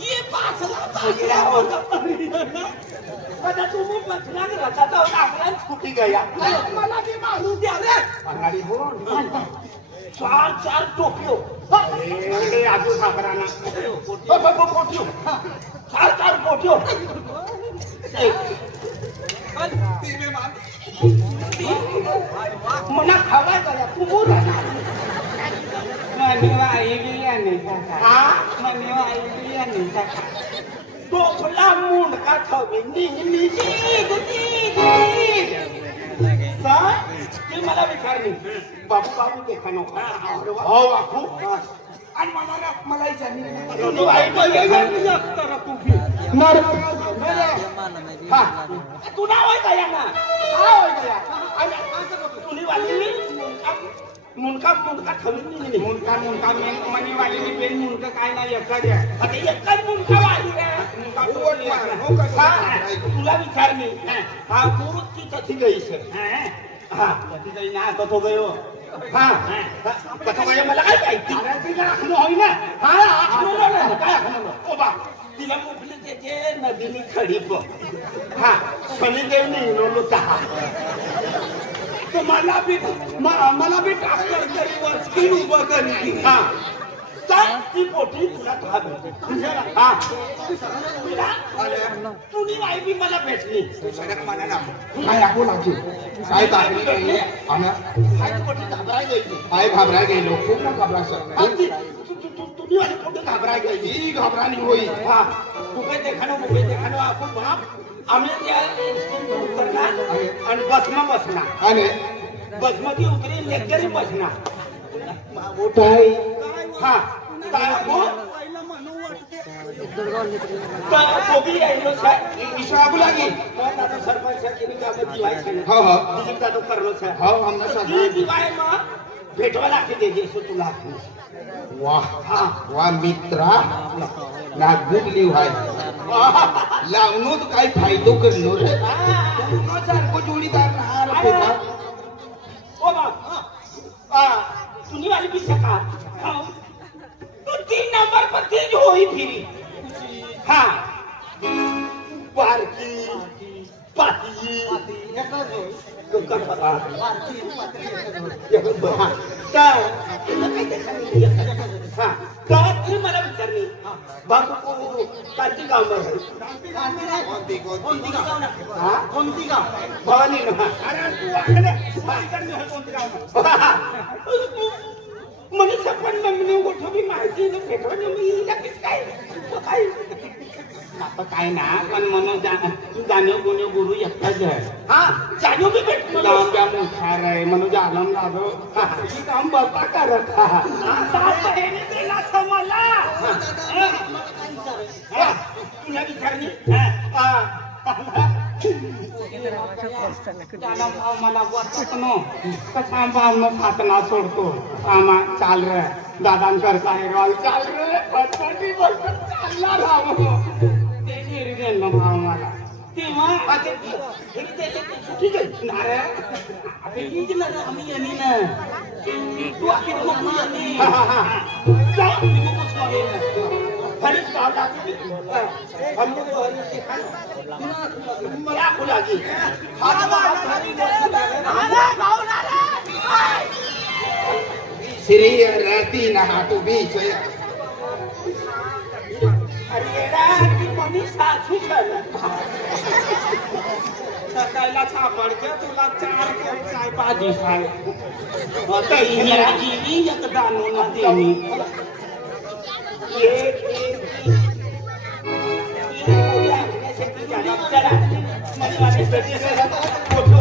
ये पाचला आता तुम्ही बसला रथाचा आपला कुठे गया मला बी मारू द्या रे अनाडी बोल चार चार टोपियो ए आजू साबराना पोटियो चार चार पोटियो मना खावा करा तू बोल मनीवा आईलिया नहीं था मनीवा आईलिया नहीं था तो फला मुंड का छबी नी सा ती मला विचारली बाबू बाबू देखा नको हो बापू आणि मला विचारली तू ऐकलं तर तू नर हा तू नाव आहे का ना काय होय का आणि तुनी वाली मुनका मुनका खमीनी मुनका मुनका मनी वाली नि पेन मुनका काय नाही एकच आहे आता एकच मुनका वाली रे मुनका हो का तुला विचार मी हा गुरु की कथी गई से हा कथी गई ना कथो गयो हा कथो गयो मला काय माहिती अरे तिला आखनो होई ना हा आखनो ना काय आखनो ओ बा तिला मोकली ते नदीनी खडी प हा शनी देव ने इनोलो ता तो मला भी टाकर तरी वस्ती उभं करी हा ती पोटी तुला का भेटते हा तुनी नाही बी मला भेटली सडक मला ना काय आपण आजी काय टाकली नाही आम्ही काय पोटी घाबराय गई काय घाबराय गेलो खूप ना घाबरा सर तुनी वाली पोटी घाबराय गई घाबरानी होई हा तू काय देखानो आपण बाप आम्ही त्या करणार आणि बसना आणि बसमती उतरी लेक्चर बसना मोठाई हा काय हो पहिला म्हणू वाटते कोबी आइलो सर इशाबू लागी दादा सरपंच किनी कामती व्हायचं हो हो तुझं दादा करलो सर हो आमना साधी दिवाय मग भेटवा लागते दे सो तुला वाह हा वा मित्रा ना गुगली व्हाय लावनो तो काय फायदो करनो रे तुमको सारखो जोडीदार राहा रे बाबा ओ बाप तुनी वाली भी सका तो 3 नंबर पर तेज होई फिरी हां पारकी पाती एकच होई लोकल पता पारकी एकच बहा तर काय देखानी हां तर ती मला विचारली बाबू को कांती गाव में कोणती गाव ना हां कोणती गाव भवानी ना अरे तू वाकडे कोणती गाव मने सपन मम्मीने गोठो भी माहिती न भेटवणे मी लगेच काय आता काय ना पण मनो जाणो गुन्हे गुरु एकटाच आहे हा जाणो भी भेटतो लांब्या मोठा रे मनो जाणून लागो ही काम बता करत आता हेने दिला समला तुला विचारली मला वाटत न कसा भावना सातना सोडतो आमा चाल रे दादान करता है गाल चाल रे फटफटी बस चालला राव ते निर्गन भाव मला तेव्हा आता ते सुटी गई ना रे अबे ही ना आम्ही यांनी ना तू आखिर मग यांनी जा मी कुछ कहे ना फरिस बात आती हम लोग मला खुलागी श्री राती नहा तू बीच अरे राती मनी सासू झाला सकाळला सापडते तुला 4 कप चाय पाजी खाय आता इंग्रजी एक दानो न देनी चला मला वाटते पेटी से फोटो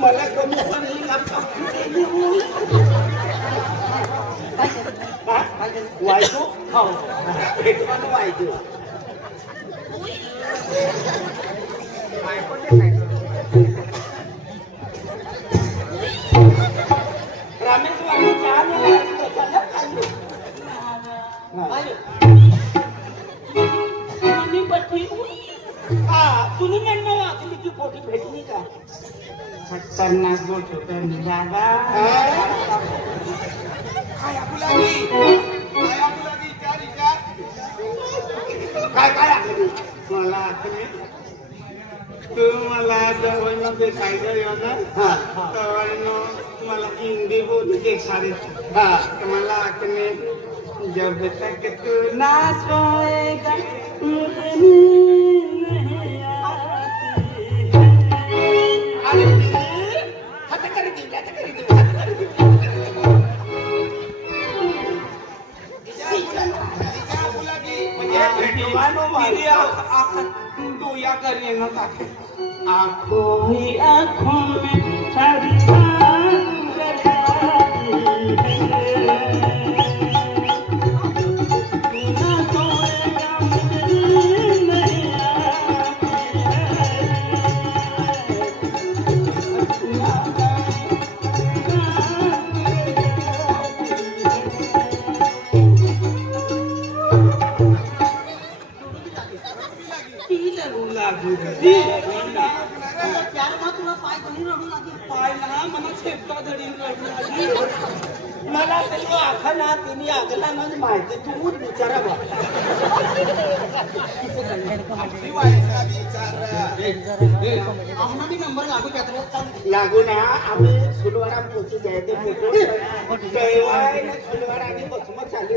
मला कमी व्हायचो व्हायचो तुम्ही म्हणणं तुमची पोटी भेटली का खतरनाक गोष्ट होतं दादा काय काय मला तू मला जवळमध्ये खायचं मला हिंदी बोलते शाळेत मला आखने जब तक तू ना सोएगा आंखों ही आंखों में सारी मला आखा तिने आगला म्हणजे माहिती तू विचारा लागू ना आम्ही सुलवाडा पोचू जायचे सुलवाडा आणि बसमत चालू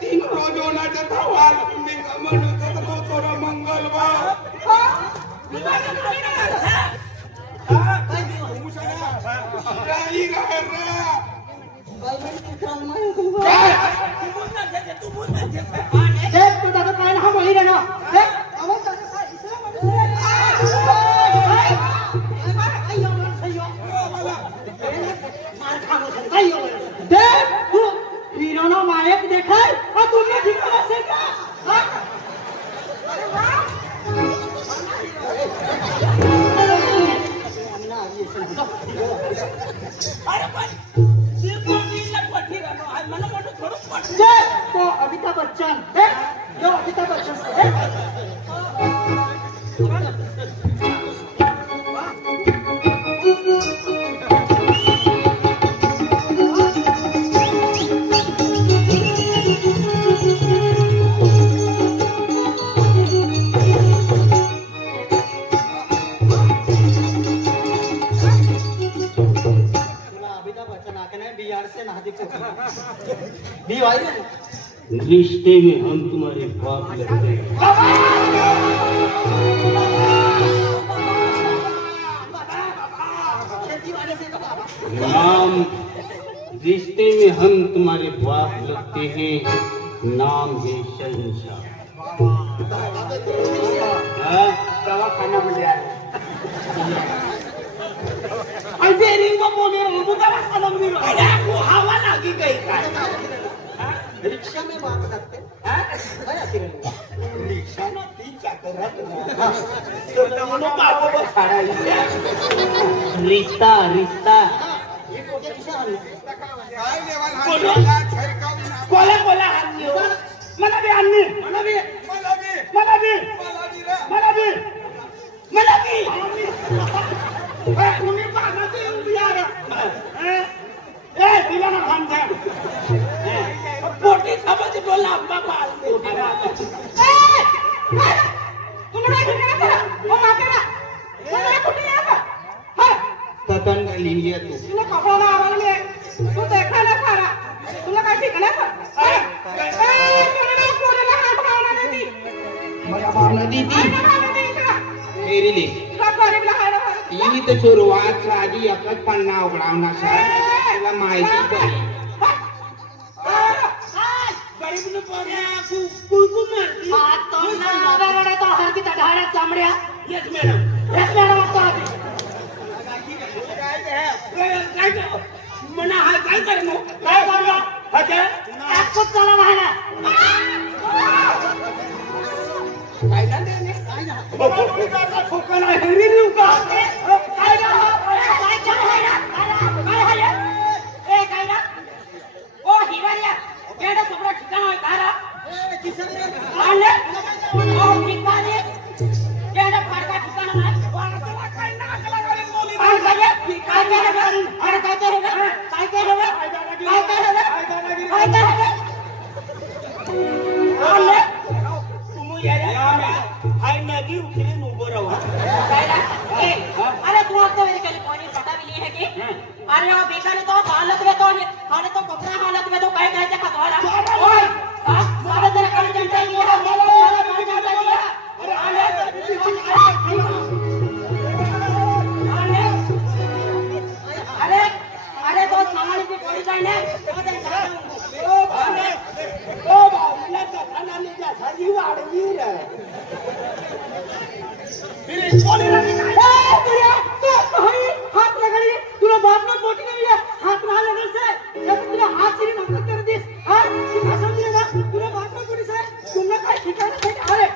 तीन रोज होण्याचा धावा म्हणून थोडा मंगलवार हीरोनो मायक देखाय तुमने ठिकाण असेल का तो अमिताभ बच्चन जो अमिताभ बच्चन रिश्ते में हम तुम्हारे बाप लगते हैं। नाम रिश्ते में हम तुम्हारे बाप लगते हैं, नाम है शहंशाह। दवाखान्यामध्ये आहे हवा लागी गई काय रिक्शा में बात करते रिक्षा ना ती चाकरात बाबा रिश्ता रिश्ता कोला कोला आणली मला बी आणली मला बी मला बी मला बी मला बी तुम्ही पाहण्याचे येऊन बिहार ए तिला ना खानचा पोटी थांबायची बोलला आंबा पाल पतंग लिहिया तू तुला कपडा मारायला मी तू देखा ना सारा तुला काय ठिकाण मला भावना देती मेरी ले ही तर सुरुवात आधी एकच पन्ना उघडावणार त्याला माहिती पडली चामड्या येस मॅडम म्हणा हा काय करणं काय बोलला खूप चाला वाहना काय अरे तू आपको मेरे कैलिफोर्निया पता भी नहीं है कि अरे वो बेकार तो हालत में तो कपड़ा हालत में तो कहीं कहीं तक खतरा ओए हां तेरे कल जनता ही है नहीं रहा है फिर बोले ना हाथ लगाड़ी तुला बाप में पोटी नहीं है हाथ ना लगन से जब तुला हाथ से नफरत कर दी हां तुला समझे ना तुला बाप में पोटी से तुमने काय ठिकाना से अरे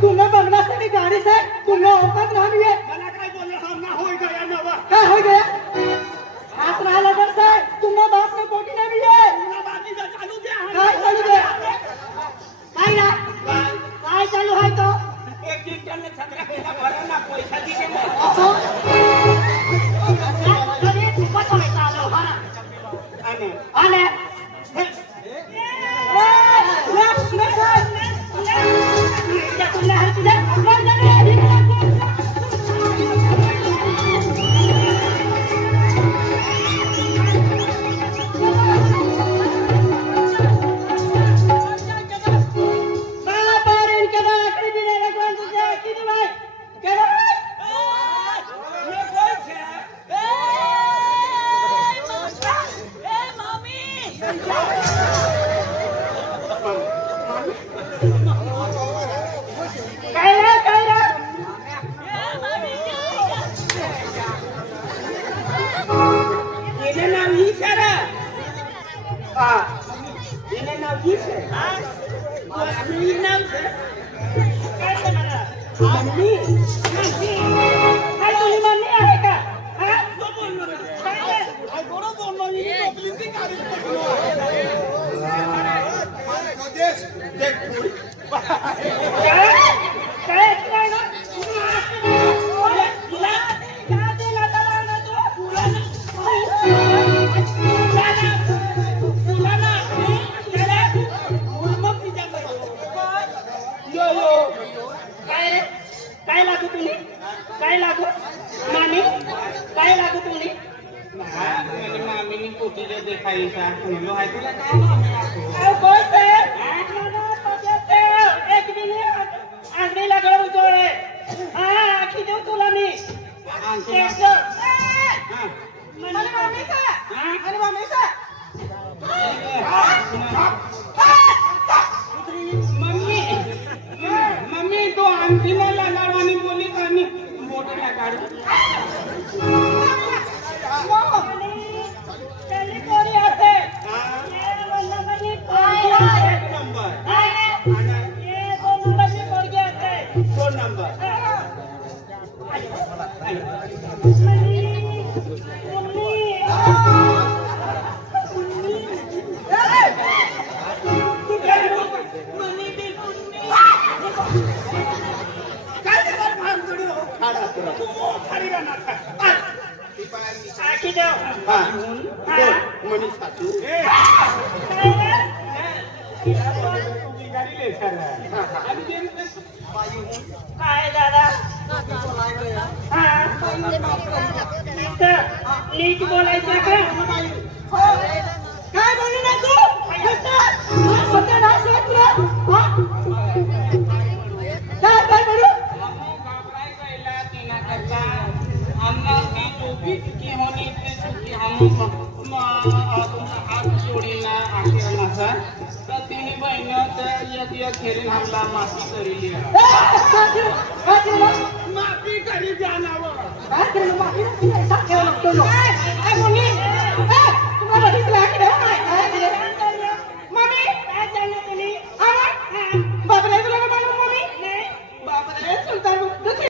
तुमने बंगला से की गाड़ी से तुमने औकात ना भी है मला काय बोलले हम ना होय गया ना बा काय हो गया हाथ ना लगन से तुमने बाप में पोटी नहीं भी है तुमने बाजी का चालू दे काय चालू दे काय ना काय चालू है तो एक दिन चलने छतरा केला भरा ना पैसा दी के अरे तुका तो नहीं चालू हां आने आने मम्मी तो आणखी मला लाडवानी बोली का मी मोठ्या काढू नीट बोलायचं का काय बोलू ना तू काय बोलू चुकी होनी इतनी चुकी हम हात जोडीला आखेर नसा तर तिन्ही बहिण तर एक खेळून हमला माफी करी माफी करी जाणावं माफी